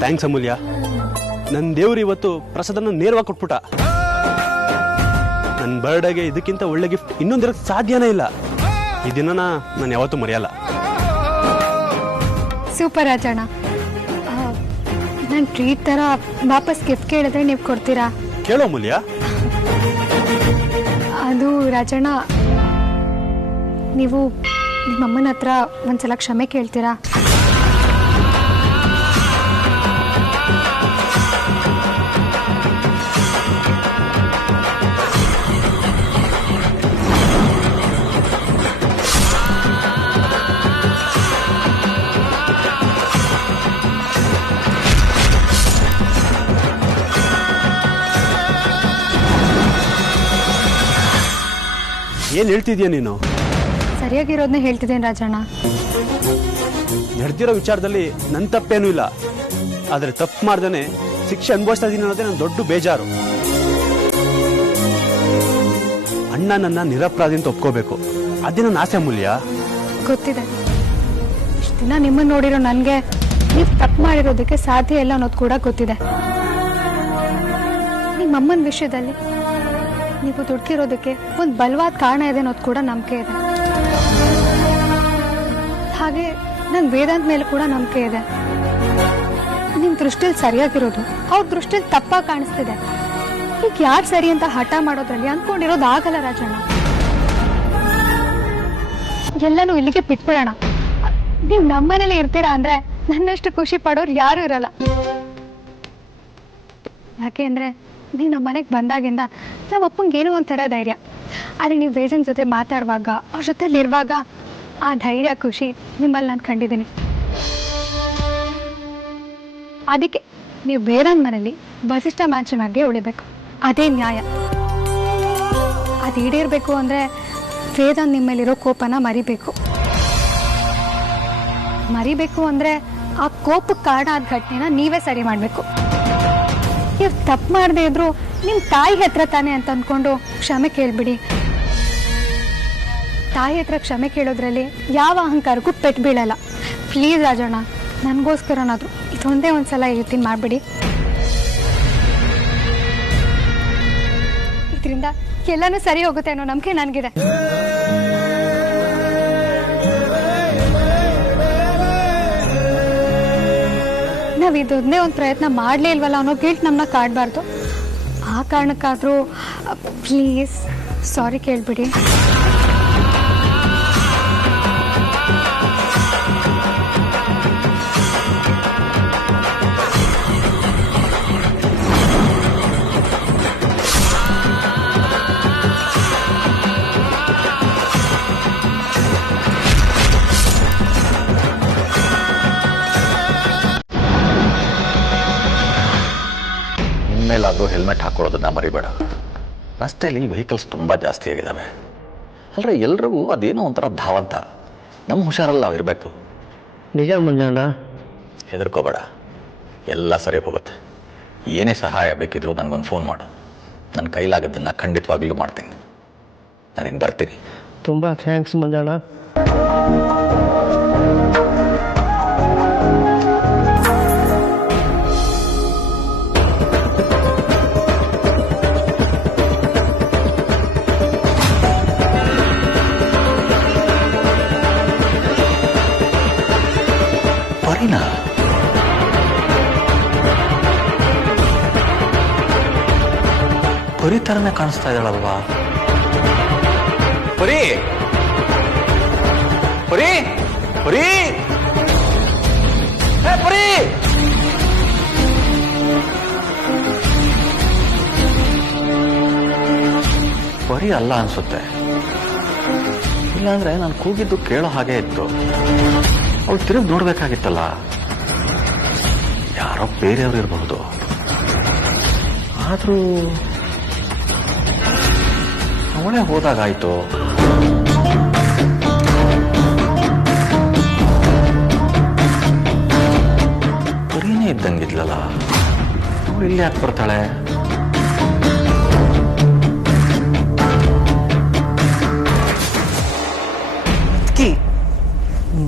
Thanks ಅಮೂಲ್ಯ. ನನ್ನ ದೇವ್ರು ಇವತ್ತು ಪ್ರಸಾದನ ನೇರವಾಗಿ ಕೊಟ್ಬಿಟ್ಟ. ನನ್ನ ಬರ್ಡೇಗೆ ಇದಕ್ಕಿಂತ ಒಳ್ಳೆ ಗಿಫ್ಟ್ ಇನ್ನೊಂದಿರಕ್ಕೆ ಸಾಧ್ಯನೇ ಇಲ್ಲ. ಈ ದಿನನ ನಾನು ಯಾವತ್ತೂ ಮರೆಯಲ್ಲ. ಸೂಪರ್ ರಾಜಣ್ಣ. ನಾನು ಟ್ರೀಟ್ ಥರ ವಾಪಸ್ ಗಿಫ್ಟ್ ಕೇಳಿದ್ರೆ ನೀವು ಕೊಡ್ತೀರಾ? ಕೇಳೋ ಅಮೂಲ್ಯ. ಅದು ರಾಜಣ್ಣ, ನೀವು ನಿಮ್ಮಮ್ಮನ ಹತ್ರ ಒಂದ್ಸಲ ಕ್ಷಮೆ ಕೇಳ್ತೀರಾ? ಏನು ಹೇಳ್ತಿದ್ಯಾ ನೀನು? ಸರಿಯಾಗಿರೋದನ್ನೇ ಹೇಳ್ತಿದ್ದೇನೆ ರಾಜಣ್ಣ. ನಡೆದಿರೋ ವಿಚಾರದಲ್ಲಿ ನನ್ನ ತಪ್ಪೇನೂ ಇಲ್ಲ. ಆದರೆ ತಪ್ಪು ಮಾಡ್ದೇ ಶಿಕ್ಷೆ ಅನುಭವಿಸ್ತಾ ಇದ್ದೀನಿ ಅನ್ನೋದೇ ನನ್ನ ದೊಡ್ಡ ಬೇಜಾರು. ಅಣ್ಣ ನನ್ನ ನಿರಪರಾಧಿ ಅಂತ ಒಪ್ಕೋಬೇಕು, ಅದೇ ನನ್ನ ಆಸೆ ಅಮೂಲ್ಯ. ಗೊತ್ತಿದೆ, ಇಷ್ಟು ದಿನ ನಿಮ್ಮನ್ನು ನೋಡಿರೋ ನನಗೆ ನೀವು ತಪ್ಪು ಮಾಡಿರೋದಕ್ಕೆ ಸಾಧ್ಯ ಇಲ್ಲ ಅನ್ನೋದು ಕೂಡ ಗೊತ್ತಿದೆ. ನಿಮ್ಮಮ್ಮನ ವಿಷಯದಲ್ಲಿ ನೀವು ದುಡ್ಕಿರೋದಕ್ಕೆ ಒಂದು ಬಲವಾದ ಕಾರಣ ಇದೆ ಅನ್ನೋದು ಕೂಡ ನಂಬಿಕೆ ಇದೆ. ಹಾಗೆ ನಂಗೆ ವೇದಾಂತ ಮೇಲೆ ಕೂಡ ನಂಬಿಕೆ ಇದೆ. ನಿಮ್ಮ ದೃಷ್ಟಿಯಲ್ಲಿ ಸರಿಯಾಗಿರೋದು ಅವ್ರ ದೃಷ್ಟಿಯಲ್ಲಿ ತಪ್ಪಾಗಿ ಕಾಣಿಸ್ತಿದೆ. ಈಗ ಯಾರು ಸರಿ ಅಂತ ಹಠ ಮಾಡೋದ್ರಲ್ಲಿ ಅಂದ್ಕೊಂಡಿರೋದು ಆಗಲ್ಲ ರಾಜಣ್ಣ. ಎಲ್ಲನೂ ಇಲ್ಲಿಗೆ ಬಿಟ್ಬಿಡೋಣ. ನೀವು ನಮ್ಮನೇಲಿ ಇರ್ತೀರಾ ಅಂದ್ರೆ ನನ್ನಷ್ಟು ಖುಷಿ ಪಡೋರು ಯಾರು ಇರಲ್ಲ. ಯಾಕೆ ಅಂದ್ರೆ ನೀವು ನಮ್ಮ ಮನೆಗೆ ಬಂದಾಗಿಂದ ನಮ್ಮ ಅಪ್ಪಂಗೆ ಏನೋ ಒಂಥರ ಧೈರ್ಯ. ಆದರೆ ನೀವು ವೇದನ್ ಜೊತೆ ಮಾತಾಡುವಾಗ ಅವ್ರ ಜೊತೆಲಿರುವಾಗ ಆ ಧೈರ್ಯ ಖುಷಿ ನಿಮ್ಮಲ್ಲಿ ನಾನು ಕಂಡಿದ್ದೀನಿ. ಅದಕ್ಕೆ ನೀವು ವೇದನ್ ಮನೇಲಿ ವಸಿಷ್ಠ ಮ್ಯಾನ್ಷನ್ಗೆ ಉಳಿಬೇಕು. ಅದೇ ನ್ಯಾಯ. ಅದು ಈಡೇರಬೇಕು ಅಂದರೆ ವೇದನ್ ನಿಮ್ಮಲ್ಲಿರೋ ಕೋಪನ ಮರಿಬೇಕು ಅಂದರೆ ಆ ಕೋಪಕ್ಕೆ ಕಾರಣ ಆದ ಘಟನೆನ ನೀವೇ ಸರಿ ಮಾಡಬೇಕು. ನೀವು ತಪ್ಪು ಮಾಡದೇ ಇದ್ರು ನಿಮ್ಮ ತಾಯಿ ಹತ್ರ ತಾನೆ ಅಂತ ಅಂದ್ಕೊಂಡು ಕ್ಷಮೆ ಕೇಳ್ಬಿಡಿ. ತಾಯಿ ಹತ್ರ ಕ್ಷಮೆ ಕೇಳೋದ್ರಲ್ಲಿ ಯಾವ ಅಹಂಕಾರಕ್ಕೂ ಪೆಟ್ಟು ಬೀಳಲ್ಲ. ಪ್ಲೀಸ್ ರಾಜಣ್ಣ, ನನಗೋಸ್ಕರನಾದ್ರು ಇದೊಂದೇ ಒಂದ್ಸಲ ಈ ರೀತಿ ಮಾಡಿಬಿಡಿ. ಇದರಿಂದ ಎಲ್ಲನೂ ಸರಿ ಹೋಗುತ್ತೆ ಅನ್ನೋ ನಂಬಿಕೆ ನನಗಿದೆ. ನಾವು ಇದೊಂದೇ ಒಂದು ಪ್ರಯತ್ನ ಮಾಡಲೇ ಇಲ್ವಲ್ಲ ಅನ್ನೋ ಗಿಲ್ಟ್ ನಮ್ಮನ್ನ ಕಾಡಬಾರ್ದು. ಆ ಕಾರಣಕ್ಕಾದರೂ ಪ್ಲೀಸ್ ಸಾರಿ ಕೇಳ್ಬಿಡಿ. ಮೇಲಾದರೂ ಹೆಲ್ಮೆಟ್ ಹಾಕೊಳ್ಳೋದನ್ನ ಮರಿಬೇಡ. ರಸ್ತೆಯಲ್ಲಿ ವೆಹಿಕಲ್ಸ್ ತುಂಬ ಜಾಸ್ತಿ ಆಗಿದ್ದಾವೆ. ಅಲ್ಲರೆ ಎಲ್ರಿಗೂ ಅದೇನೋ ಒಂಥರ ಧಾವಂತ. ನಮ್ಮ ಹುಷಾರಲ್ಲಿ ನಾವು ಇರಬೇಕು. ನಿಜ ಮಂಜಣ್ಣ. ಹೆದರ್ಕೋಬೇಡ, ಎಲ್ಲ ಸರಿ ಹೋಗುತ್ತೆ. ಏನೇ ಸಹಾಯ ಬೇಕಿದ್ರು ನನಗೊಂದು ಫೋನ್ ಮಾಡು. ನನ್ನ ಕೈಲಾಗದ್ದನ್ನು ಖಂಡಿತವಾಗ್ಲೂ ಮಾಡ್ತೀನಿ. ನಾನಿನ್ನು ಬರ್ತೀನಿ. ತುಂಬ ಥ್ಯಾಂಕ್ಸ್ ಮಂಜಣ್ಣ. ಪರಿ ಥರನೇ ಕಾಣಿಸ್ತಾ ಇದ್ದಾಳಲ್ವಾ? ಪರಿ ಪರಿ ಪರಿ ಪರಿ ಪರಿ ಅಲ್ಲ ಅನ್ಸುತ್ತೆ. ಇಲ್ಲಾಂದ್ರೆ ನಾನು ಕೂಗಿದ್ದು ಕೇಳೋ ಹಾಗೆ ಇತ್ತು. ಅವಳು ತಿರುಗಿ ನೋಡ್ಬೇಕಾಗಿತ್ತಲ್ಲ. ಯಾರೋ ಬೇರೆಯವರು ಇರಬಹುದು. ಆದ್ರೂ ಅವಳೇ ಹೋದಾಗಾಯ್ತು. ಪುರಿನೇ ಇದ್ದಂಗಿದ್ಲಲ್ಲ, ಅವಳು ಇಲ್ಲಿ ಯಾಕೆ ಬರ್ತಾಳೆ?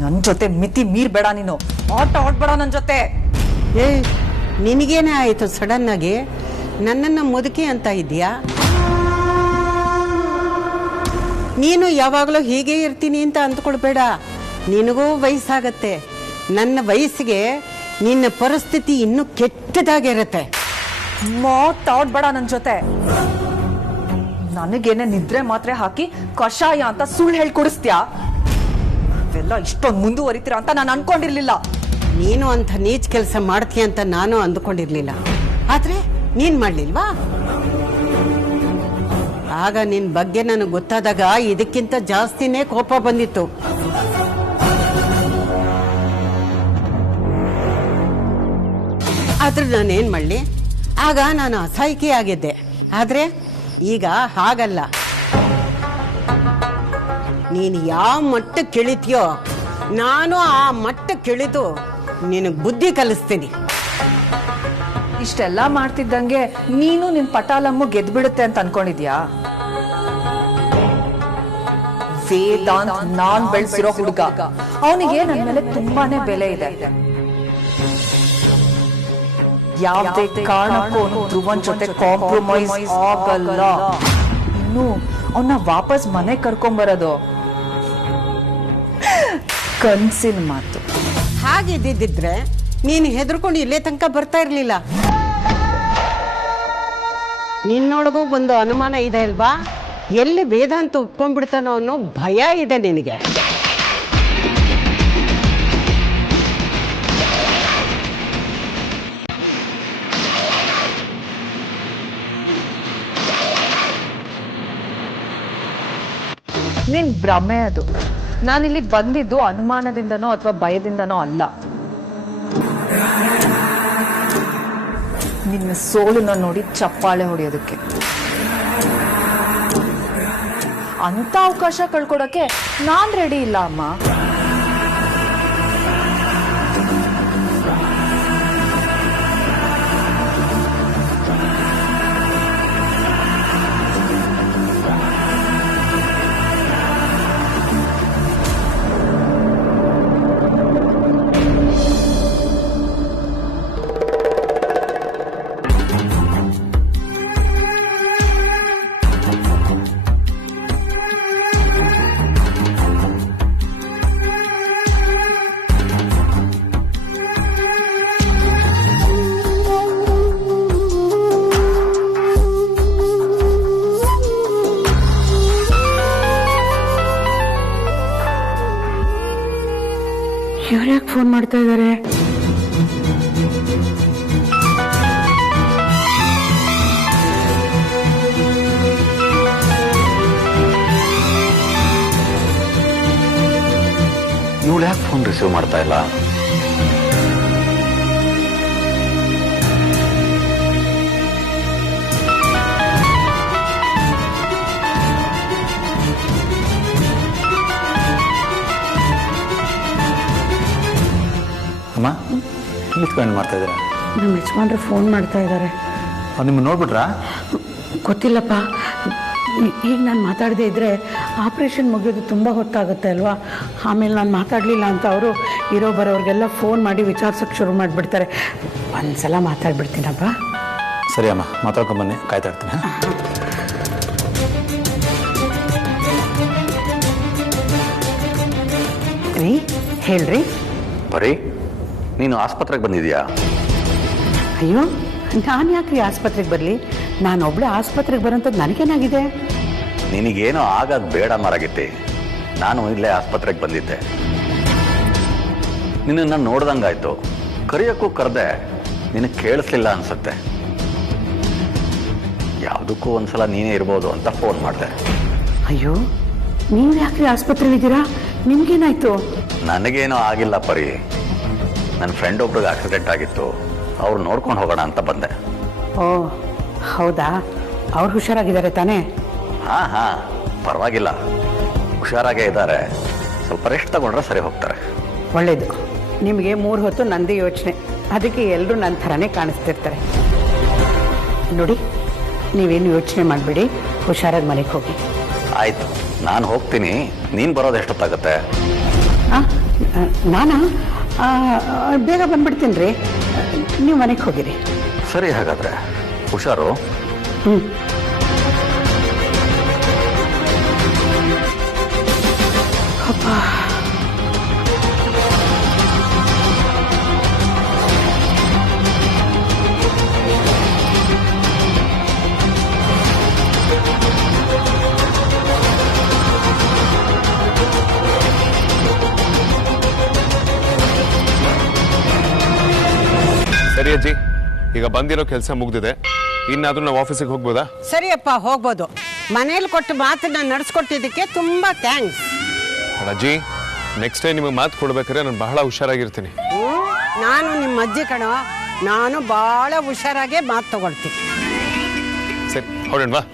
ನನ್ನ ಜೊತೆ ಮಿತಿ ಮೀರ್ಬೇಡ. ನೀನು ಆಟ ಆಡ್ಬೇಡ ನನ್ನ ಜೊತೆ. ಏ ನಿನಗೇನೇ ಆಯಿತು ಸಡನ್ನಾಗಿ ನನ್ನನ್ನು ಮುದುಕಿ ಅಂತ ಇದೆಯಾ? ನೀನು ಯಾವಾಗಲೂ ಹೀಗೆ ಇರ್ತೀನಿ ಅಂತ ಅಂದ್ಕೊಳ್ಬೇಡ. ನಿನಗೂ ವಯಸ್ಸಾಗತ್ತೆ. ನನ್ನ ವಯಸ್ಸಿಗೆ ನಿನ್ನ ಪರಿಸ್ಥಿತಿ ಇನ್ನೂ ಕೆಟ್ಟದಾಗಿರುತ್ತೆ. ಮಾತಾಡ್ಬೇಡ ನನ್ನ ಜೊತೆ. ನನಗೇನೆ ನಿದ್ರೆ ಮಾತ್ರೆ ಹಾಕಿ ಕಷಾಯ ಅಂತ ಸುಳ್ಳು ಹೇಳಿ ಕುಡಿಸ್ತ್ಯಾ? ಇವೆಲ್ಲ ಇಷ್ಟೊಂದು ಮುಂದುವರಿತೀರ ಅಂತ ನಾನು ಅನ್ಕೊಂಡಿರ್ಲಿಲ್ಲ. ನೀನು ಅಂಥ ನೀಚ್ ಕೆಲಸ ಮಾಡ್ತೀಯ ಅಂತ ನಾನು ಅಂದ್ಕೊಂಡಿರ್ಲಿಲ್ಲ. ಆದ್ರೆ ನೀನ್ ಮಾಡ್ಲಿಲ್ವಾ? ಆಗ ನಿನ್ ಬಗ್ಗೆ ನನಗೆ ಗೊತ್ತಾದಾಗ ಇದಕ್ಕಿಂತ ಜಾಸ್ತಿನೇ ಕೋಪ ಬಂದಿತ್ತು. ಆದ್ರೆ ನಾನೇನ್ ಮಾಡ್ಲಿ? ಆಗ ನಾನು ಅಸಹಾಯಕಿ ಆಗಿದ್ದೆ. ಆದ್ರೆ ಈಗ ಹಾಗಲ್ಲ. ನೀನು ಯಾವ ಮಟ್ಟಕ್ಕೆ ಇಳಿತೀಯೋ ನಾನು ಆ ಮಟ್ಟಕ್ಕೆ ಇಳಿದು ನಿನಗೆ ಬುದ್ಧಿ ಕಲಿಸ್ತೀನಿ. ಇಷ್ಟೆಲ್ಲ ಮಾಡ್ತಿದ್ದಂಗೆ ನೀನು ನಿನ್ ಪಟಾಲಮ್ಮು ಗೆದ್ಬಿಡುತ್ತೆ ಅಂತ ಅನ್ಕೊಂಡಿದ್ಯಾ? ವೇದಾಂತ್ ನಾನ್ ಬೆಳೆಸಿರೋ ಹುಡುಗ. ಅವನಿಗೆ ನನ್ನ ಮೇಲೆ ತುಂಬಾನೇ ಬೆಲೆ ಇದೆ. ಯಾವುದೇ ಕಾರಣಕ್ಕೂ ಅವನು ಧ್ರುವನ್ ಜೊತೆ ಕಾಂಪ್ರಮೈಸ್ ಆಗಲ್ಲ. ಇನ್ನು ಅವನ್ನ ವಾಪಸ್ ಮನೆ ಕರ್ಕೊಂಬರೋದು ಕನ್ಸಿನ ಮಾತು. ಹಾಗಿದ್ದಿದ್ರೆ ನೀನು ಹೆದರ್ಕೊಂಡು ಇಲ್ಲೇ ತನಕ ಬರ್ತಾ ಇರ್ಲಿಲ್ಲ. ನಿನ್ನೊಳಗೂ ಒಂದು ಅನುಮಾನ ಇದೆ ಅಲ್ವಾ? ಎಲ್ಲಿ ವೇದಾಂತ ಒಪ್ಕೊಂಡ್ಬಿಡ್ತಾನೋ ಅನ್ನೋ ಭಯ ಇದೆ ನಿನಗೆ. ನಿನ್ ಭ್ರಮೆ ಅದು. ನಾನಿಲ್ಲಿ ಬಂದಿದ್ದು ಅನುಮಾನದಿಂದನೋ ಅಥವಾ ಭಯದಿಂದನೋ ಅಲ್ಲ. ನಿನ್ನ ಸೋಲನ್ನ ನೋಡಿ ಚಪ್ಪಾಳೆ ಹೊಡೆಯೋದಕ್ಕೆ. ಅಂತ ಅವಕಾಶ ಕಳ್ಕೊಡಕ್ಕೆ ನಾನ್ ರೆಡಿ ಇಲ್ಲ ಅಮ್ಮ. ಇವ್ರ್ಯಾಕೆ ಫೋನ್ ಮಾಡ್ತಾ ಇದ್ದಾರೆ? ಇವಳು ಯಾಕೆ ಫೋನ್ ರಿಸೀವ್ ಮಾಡ್ತಾ ಇಲ್ಲ? ಅಮ್ಮ ನಿಂತ್ಕೊಂಡು ಮಾಡ್ತಾ ಇದ್ದೀರಾ? ನಮ್ಮ ಯಜಮಾನ್ರು ಫೋನ್ ಮಾಡ್ತಾ ಇದ್ದಾರೆ. ನಿಮ್ಮ ನೋಡ್ಬಿಟ್ರಾ? ಗೊತ್ತಿಲ್ಲಪ್ಪ. ಈಗ ನಾನು ಮಾತಾಡದೇ ಇದ್ದರೆ ಆಪ್ರೇಷನ್ ಮುಗಿಯೋದು ತುಂಬ ಹೊತ್ತಾಗುತ್ತೆ ಅಲ್ವಾ? ಆಮೇಲೆ ನಾನು ಮಾತಾಡಲಿಲ್ಲ ಅಂತ ಅವರು ಇರೋ ಬರೋರಿಗೆಲ್ಲ ಫೋನ್ ಮಾಡಿ ವಿಚಾರಿಸೋಕ್ಕೆ ಶುರು ಮಾಡಿಬಿಡ್ತಾರೆ. ಒಂದ್ಸಲ ಮಾತಾಡ್ಬಿಡ್ತೀನಪ್ಪ. ಸರಿ ಅಮ್ಮ, ಮಾತಾಡ್ಕೊಂಬನ್ನಿ, ಕಾಯ್ತಾ ಇರ್ತೀನಿ. ರೀ ಹೇಳ್ರಿ. ಬರೀ ನೀನು ಆಸ್ಪತ್ರೆಗೆ ಬಂದಿದ್ಯಾ? ಅಯ್ಯೋ, ನಾನು ಯಾಕ್ರಿ ಆಸ್ಪತ್ರೆಗೆ ಬರಲಿ? ನಾನೊಬ್ಳೆ ಆಸ್ಪತ್ರೆಗೆ ಬರೋಂಥದ್ದು ನನಗೇನಾಗಿದೆ? ನಿನಗೇನೋ ಆಗೋದು ಬೇಡ ಮಾರಾಗಿತ್ತಿ. ನಾನು ಇಲ್ಲೇ ಆಸ್ಪತ್ರೆಗೆ ಬಂದಿದ್ದೆ. ನಿನ್ನನ್ನು ನೋಡ್ದಂಗಾಯ್ತು. ಕರೆಯೋಕ್ಕೂ ಕರೆದೆ, ನಿನಗೆ ಕೇಳಿಸ್ಲಿಲ್ಲ ಅನ್ಸುತ್ತೆ. ಯಾವುದಕ್ಕೂ ಒಂದ್ಸಲ ನೀನೇ ಇರ್ಬೋದು ಅಂತ ಫೋನ್ ಮಾಡಿದೆ. ಅಯ್ಯೋ, ನೀವು ಯಾಕ್ರಿ ಆಸ್ಪತ್ರೆಲಿದ್ದೀರಾ? ನಿಮ್ಗೇನಾಯ್ತು? ನನಗೇನೋ ಆಗಿಲ್ಲ ಪರಿ. ನನ್ನ ಫ್ರೆಂಡ್ ಒಬ್ರಿಗೆ ಆಕ್ಸಿಡೆಂಟ್ ಆಗಿತ್ತು. ಅವ್ರು ನೋಡ್ಕೊಂಡು ಹೋಗೋಣ ಅಂತ ಬಂದೆ. ಓ ಹೌದಾ? ಅವ್ರು ಹುಷಾರಾಗಿದ್ದಾರೆ ತಾನೇ? ಹಾಂ, ಪರವಾಗಿಲ್ಲ, ಹುಷಾರಾಗೇ ಇದ್ದಾರೆ. ಸ್ವಲ್ಪ ರೆಸ್ಟ್ ತಗೊಂಡ್ರೆ ಸರಿ ಹೋಗ್ತಾರೆ. ಒಳ್ಳೇದು. ನಿಮಗೆ 3 ಹೊತ್ತು ನಂದೇ ಯೋಚನೆ, ಅದಕ್ಕೆ ಎಲ್ಲರೂ ನನ್ನ ಥರನೇ ಕಾಣಿಸ್ತಿರ್ತಾರೆ. ನೋಡಿ, ನೀವೇನು ಯೋಚನೆ ಮಾಡಬೇಡಿ, ಹುಷಾರಾಗಿ ಮನೆಗೆ ಹೋಗಿ. ಆಯ್ತು, ನಾನು ಹೋಗ್ತೀನಿ. ನೀನು ಬರೋದು ಎಷ್ಟೊತ್ತಾಗುತ್ತೆ? ನಾನಾ ಬೇಗ ಬಂದ್ಬಿಡ್ತೀನಿ ರೀ. ನೀವು ಮನೆಗೆ ಹೋಗಿರಿ. ಸರಿ, ಹಾಗಾದ್ರೆ ಹುಷಾರು. ಹ್ಞೂ. ಅಪ್ಪ, ಸರಿ ಅಜ್ಜಿ, ಈಗ ಬಂದಿರೋ ಕೆಲಸ ಮುಗ್ದಿದೆ. ಇನ್ನಾದ್ರೂ ನಾವು ಆಫೀಸಿಗೆ ಹೋಗ್ಬೋದಾ? ಸರಿಯಪ್ಪ, ಹೋಗ್ಬೋದು. ಮನೇಲಿ ಕೊಟ್ಟು ಮಾತನ್ನ ನಡೆಸ್ಕೊಟ್ಟಿದ್ದಕ್ಕೆ ತುಂಬಾ ಥ್ಯಾಂಕ್ಸ್. ಅಜ್ಜಿ, ನೆಕ್ಸ್ಟ್ ಟೈಮ್ ನಿಮಗೆ ಮಾತು ಕೊಡ್ಬೇಕಾದ್ರೆ ನಾನು ಬಹಳ ಹುಷಾರಾಗಿರ್ತೀನಿ. ನಾನು ನಿಮ್ಮ ಅಜ್ಜಿ ಕಣೋ, ನಾನು ಬಹಳ ಹುಷಾರಾಗೆ ಮಾತು ತಗೊಳ್ತೀನಿ. ಸರಿ, ಹೊರಡೋಣವಾ?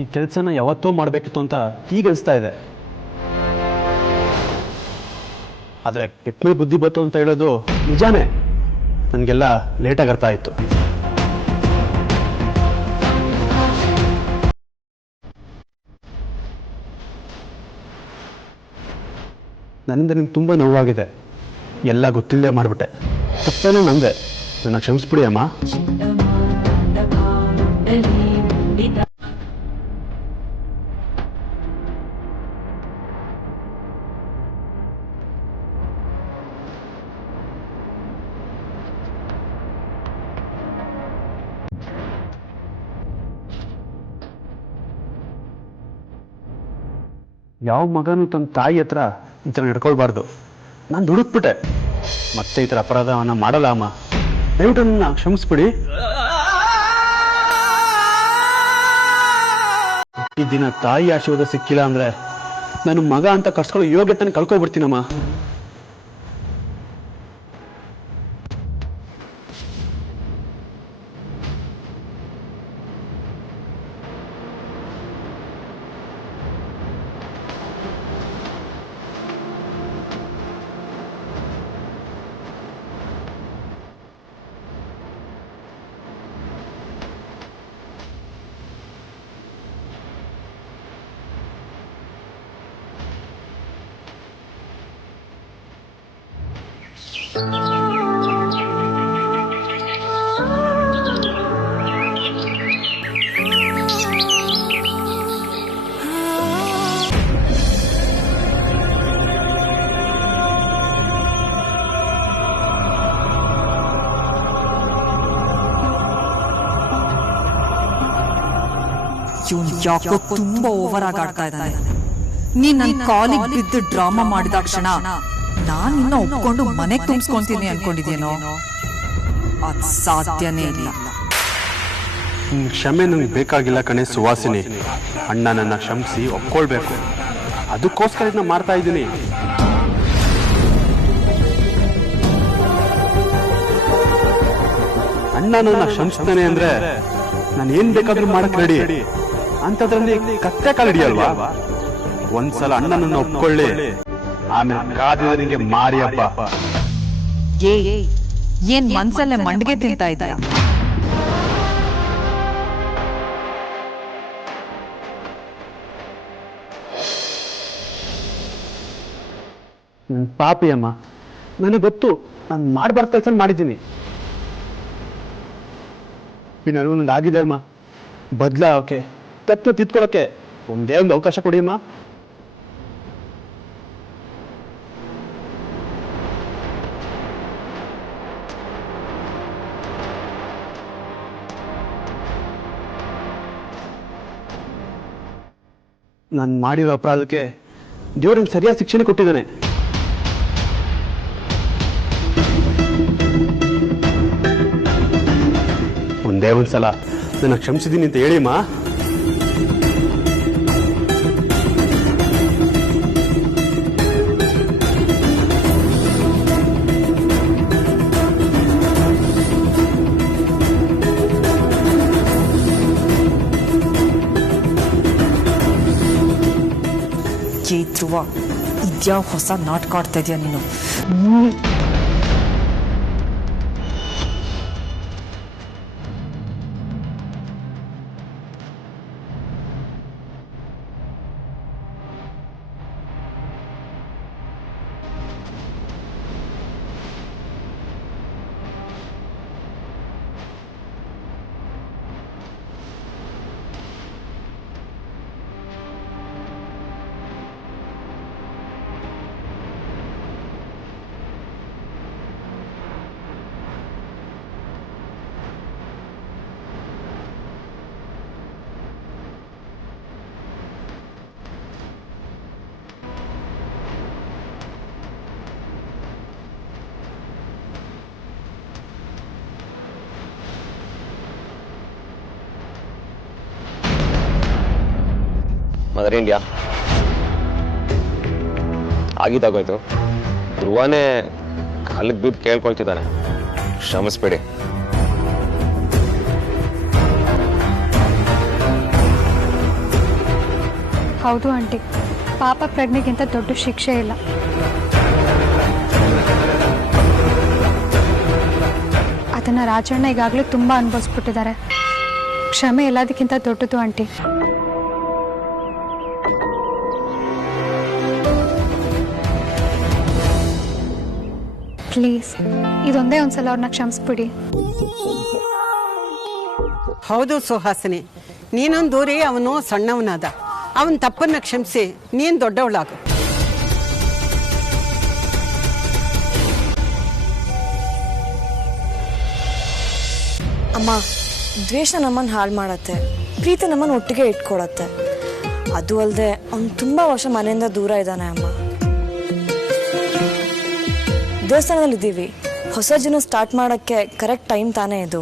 ಈ ಕೆಲಸನ ಯಾವತ್ತೋ ಮಾಡಬೇಕಿತ್ತು ಅಂತ ಈಗ ಅನಿಸ್ತಾ ಇದೆ. ಆದರೆ ಕೆಟ್ಟ ಬುದ್ಧಿ ಬಂತು ಅಂತ ಹೇಳೋದು ನಿಜಾನೇ. ನನಗೆಲ್ಲ ಲೇಟಾಗಿ ಅರ್ಥ ಆಯಿತು. ನನ್ನಿಂದ ನಿಮ್ಗೆ ತುಂಬ ನೋವಾಗಿದೆ. ಎಲ್ಲ ಗೊತ್ತಿಲ್ಲದೆ ಮಾಡಿಬಿಟ್ಟೆ. ತಪ್ಪೇನೋ ನಂದೆ. ನನ್ನ ಕ್ಷಮಿಸ್ಬಿಡಿ ಅಮ್ಮ. ಯಾವ ಮಗನೂ ತನ್ನ ತಾಯಿ ಹತ್ರ ಈ ಥರ ನಡ್ಕೊಳ್ಬಾರ್ದು. ನಾನು ದುಡುಕ್ಬಿಟ್ಟೆ. ಮತ್ತೆ ಈ ಥರ ಅಪರಾಧವನ್ನ ಮಾಡಲ್ಲ ಅಮ್ಮ. ದಯವಿಟ್ಟು ನನ್ನ ಕ್ಷಮಿಸ್ಬಿಡಿ. ಈ ದಿನ ತಾಯಿ ಆಶೀರ್ವಾದ ಸಿಕ್ಕಿಲ್ಲ ಅಂದ್ರೆ ನಾನು ಮಗ ಅಂತ ಕರ್ಸ್ಕೊಳ್ಳೋ ಯೋಗ್ಯತೆನ ಕಳ್ಕೊಬಿಡ್ತೀನಮ್ಮ. ಯಾಕೋ ತುಂಬಾ ಓವರ್ ಆಗಿ ಆಡ್ತಾ ಇದ್ದಾನೆ. ನೀನ್ ನನ್ ಕಾಲಿಗೆ ಬಿದ್ದು ಡ್ರಾಮಾ ಮಾಡಿದ ಕ್ಷಣ ನಾನ್ ಇನ್ನ ಒಪ್ಕೊಂಡು ಮನೆಗ್ ತುಂಬಿಸ್ಕೊಂತೀನಿ ಅನ್ಕೊಂಡಿದ್ಯೇನೋ? ಅದ್ ಸಾಧ್ಯನೇ ಇಲ್ಲ. ಕ್ಷಮೆ ನನಗೆ ಬೇಕಾಗಿಲ್ಲ ಕಣೆ ಸುವಾಸಿನಿ. ಅಣ್ಣ ನನ್ನ ಕ್ಷಮಿಸಿ ಒಪ್ಕೊಳ್ಬೇಕು. ಅದಕ್ಕೋಸ್ಕರ ಇದನ್ನ ಮಾಡ್ತಾ ಇದ್ದೀನಿ. ಅಣ್ಣ ನನ್ನ ಕ್ಷಮಿಸ್ತಾನೆ ಅಂದ್ರೆ ನಾನು ಏನ್ ಬೇಕಾದ್ರೂ ಮಾಡಕ್ ರೆಡಿ. ಅಂತದ್ರಲ್ಲಿ ಕತ್ತೆ ಕಾಲು ಹಿಡಿಯಲ್ವಾ? ಒಂದ್ಸಲ ಅಣ್ಣನನ್ನ ಒಪ್ಕೊಳ್ಳಿ, ಆಮೇಲೆ ಕಾದಿದ ನಿಂಗೆ ಮಾರಿ ಹಬ್ಬ. ಏನ್ ಮನ್ಸಲ್ಲೇ ಮಂಡಿಗೆ ತಿಂತಾ ಇದ್ದೀರಾ? ಪಾಪಿ ಅಮ್ಮ, ನನಗೆ ಗೊತ್ತು ನಾನು ಮಾಡಬಾರ್ದು ಕೆಲಸ ಮಾಡಿದ್ದೀನಿ. ನನಗೂ ನಂದು ಆಗಿದೆ ಅಮ್ಮ. ಬದಲಾವಕ್ಕೆ ತಪ್ಪು ತಿದ್ಕೊಳ್ಳೋಕ್ಕೆ ಒಂದೇ ಒಂದು ಅವಕಾಶ ಕೊಡಿ ಅಮ್ಮ. ನಾನು ಮಾಡಿರೋ ಅಪರಾಧಕ್ಕೆ ದೇವ್ರಿಗೆ ಸರಿಯಾದ ಶಿಕ್ಷಣ ಕೊಟ್ಟಿದ್ದಾನೆ. ಒಂದೇ ಒಂದ್ಸಲ ನನ್ನ ಕ್ಷಮಿಸಿದ್ದೀನಿ ಅಂತ ಹೇಳಿಮ್ಮ. ಧ್ರುವ, ಇದ್ಯಾವ ಹೊಸ ನಾಟಕ ಆಡ್ತಾ ಇದೆಯಾ ನೀನು? Mother India ಆಗಿದ್ದಾಗೋಯ್ತು. ಧ್ರುವನೇ ಕಾಲಿಗೆ ಬಿದ್ದು ಕೇಳ್ಕೊಳ್ತಿದ್ದಾನೆ, ಕ್ಷಮಿಸ್ಬೇಡಿ. ಹೌದು ಆಂಟಿ, ಪಾಪ ಪ್ರಜ್ಞೆಗಿಂತ ದೊಡ್ಡ ಶಿಕ್ಷೆ ಇಲ್ಲ. ಅದನ್ನ ರಾಜಣ್ಣ ಈಗಾಗಲೇ ತುಂಬಾ ಅನುಭವಿಸ್ಬಿಟ್ಟಿದ್ದಾರೆ. ಕ್ಷಮೆ ಎಲ್ಲದಕ್ಕಿಂತ ದೊಡ್ಡದು ಆಂಟಿ. ಪ್ಲೀಸ್ ಇದೊಂದೇ ಒಂದ್ಸಲ ಅವ್ರನ್ನ ಕ್ಷಮಿಸ್ಬಿಡಿ. ಹೌದು ಸುಹಾಸಿನಿ, ನೀನೊಂದು ದೂರಿ ಅವನು ಸಣ್ಣವನಾದ. ಅವನ ತಪ್ಪನ್ನ ಕ್ಷಮಿಸಿ ನೀನು ದೊಡ್ಡವಳಾಗು. ಅಮ್ಮ, ದ್ವೇಷ ನಮ್ಮನ್ನು ಹಾಳು ಮಾಡತ್ತೆ, ಪ್ರೀತಿ ನಮ್ಮನ್ನು ಒಟ್ಟಿಗೆ ಇಟ್ಕೊಳತ್ತೆ. ಅದು ಅಲ್ಲದೆ ಅವ್ನು ತುಂಬ ವರ್ಷ ಮನೆಯಿಂದ ದೂರ ಇದ್ದಾನೆ ಅಮ್ಮ. ದೇವಸ್ಥಾನದಲ್ಲಿ ಇದ್ದೀವಿ, ಹೊಸ ಜೀವನ ಸ್ಟಾರ್ಟ್ ಮಾಡೋಕ್ಕೆ ಕರೆಕ್ಟ್ ಟೈಮ್ ತಾನೇ ಇದು.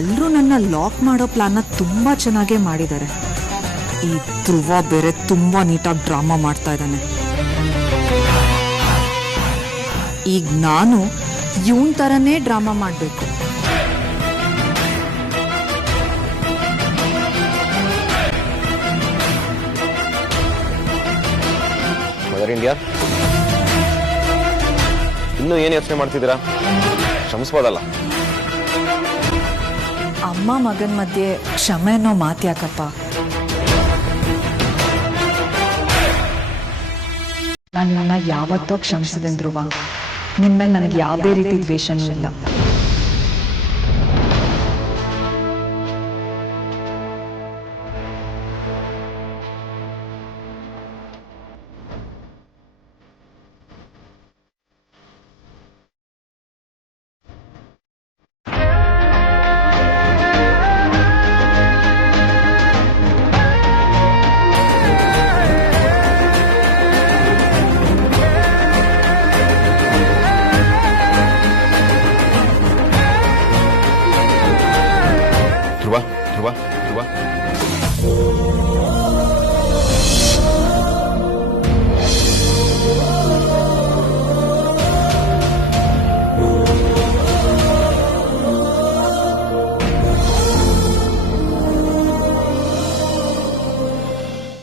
ಎಲ್ಲರೂ ನನ್ನ ಲಾಕ್ ಮಾಡೋ ಪ್ಲಾನ್ನ ತುಂಬಾ ಚೆನ್ನಾಗೇ ಮಾಡಿದ್ದಾರೆ. ಈ ಧ್ರುವ ಬೇರೆ ತುಂಬಾ ನೀಟಾಗಿ ಡ್ರಾಮಾ ಮಾಡ್ತಾ ಇದ್ದಾನೆ. ಈಗ ನಾನು ಇವನ್ ತರನೇ ಡ್ರಾಮಾ ಮಾಡಬೇಕು. ಮದರ್ ಇಂಡಿಯಾ, ಇನ್ನೂ ಏನು ಯೋಚನೆ ಮಾಡ್ತಿದ್ದೀರಾ? ಕ್ಷಮಿಸ್ಬೋದಲ್ಲ? ಅಮ್ಮ ಮಗನ ಮಧ್ಯೆ ಕ್ಷಮೆ ಅನ್ನೋ ಮಾತು ಯಾಕಪ್ಪ? ನಾನು ನನ್ನ ಯಾವತ್ತೋ ಕ್ಷಮಿಸಿದೆ ಧ್ರುವ. ನಿನ್ಮೇಲೆ ನನಗೆ ಯಾವುದೇ ರೀತಿ ದ್ವೇಷನೂ ಇಲ್ಲ.